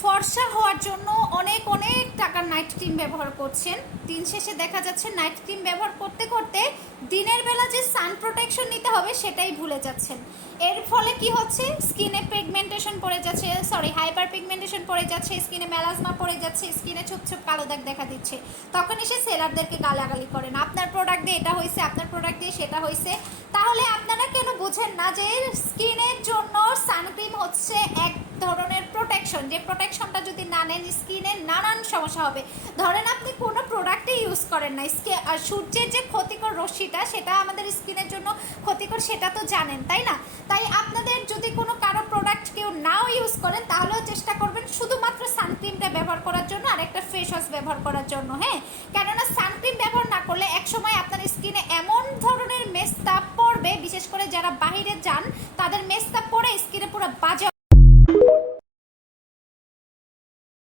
ফর্সা হওয়ার জন্য অনেক অনেক টাকার নাইট ক্রিম ব্যবহার করছেন। দিন শেষে দেখা যাচ্ছে নাইট ক্রিম ব্যবহার করতে করতে দিনের বেলা যে সান প্রোটেকশন নিতে হবে সেটাই ভুলে যাচ্ছেন। এর ফলে কি হচ্ছে? স্কিনে পিগমেন্টেশন পড়ে যাচ্ছে সরি হাইপার পিগমেন্টেশন পড়ে যাচ্ছে, স্কিনে মেলাজমা পড়ে যাচ্ছে, স্কিনে ছোপ ছোপ কালো দাগ দেখা দিচ্ছে। তখন এসে সেলারদেরকে গালাগালি করেন, আপনার প্রোডাক্ট দিয়ে এটা হয়েছে, আপনার প্রোডাক্ট দিয়ে সেটা হয়েছে। তাহলে আপনারা কেন বুঝেন না যে স্কিনের জন্য সানক্রিম হচ্ছে এক ধরনের প্রোটেকশন যে প্রোটেকশনটা যদি না নেন, স্কিনে নানান সমস্যা হবে। ধরেন আপনি কোনো প্রোডাক্টই ইউজ করেন না। স্কি- আর সূর্যের যে ক্ষতিকর রশ্মিটা, সেটা আমাদের স্কিনের জন্য ক্ষতিকর, সেটা তো জানেন, তাই না? তাই আপনাদের যদি কোনো কারও প্রোডাক্ট কেউ নাও ইউজ করেন, তাহলেও চেষ্টা করবেন শুধুমাত্র সানক্রিমটা ব্যবহার করার জন্য আর একটা ফেস ওয়াশ ব্যবহার করার জন্য হ্যাঁ? কেননা সানক্রিম ব্যবহার না করলে একসময় আপনার স্কিনে এমন ধরনের মেস্তাপ পড়বে, বিশেষ করে যারা বাইরে যান